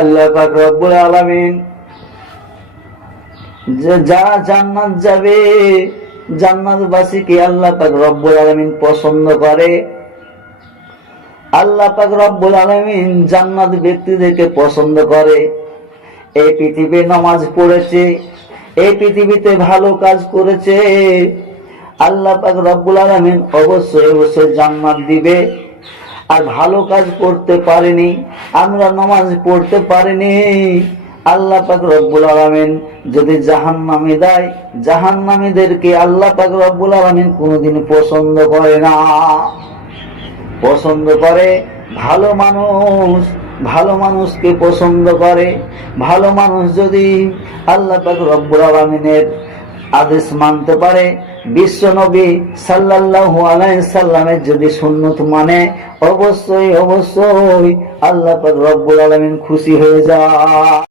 আল্লাহ পাক রব্বুল আলামিন যারা জান্নাত যাবে, জান্নাতবাসীকে আল্লাহ পাক রব্বুল আলামিন পছন্দ করে। আল্লাহ পাক রব্বুল আলামিন জান্নাত ব্যক্তিদেরকে পছন্দ করে। এই পৃথিবী নামাজ পড়েছে, এই পৃথিবীতে ভালো কাজ করেছে, আল্লাহ পাক রব্বুল আলামিন অবশ্যই অবশ্যই জান্নাত দিবে। আর ভালো কাজ করতে পারিনি, আমরা নামাজ পড়তে পারিনি, আল্লাহ পাক রব্বুল আলামিন যদি জাহান্নামে দেয়, জাহান্নামীদেরকে আল্লাহ পাক রব্বুল আলামিন কোনোদিন পছন্দ করে না। পছন্দ করে ভালো মানুষ, ভালো মানুষকে পছন্দ করে। ভালো মানুষ যদি আল্লাহ পাক রব্বুল আলামিনের আদেশ মানতে পারে, বিশ্ব নবী সাল্লাল্লাহু আলাইহি সাল্লামের যদি সুন্নত মানে, অবশ্যই অবশ্যই আল্লাহ পাক রব্বুল আলামিন খুশি হয়ে যায়।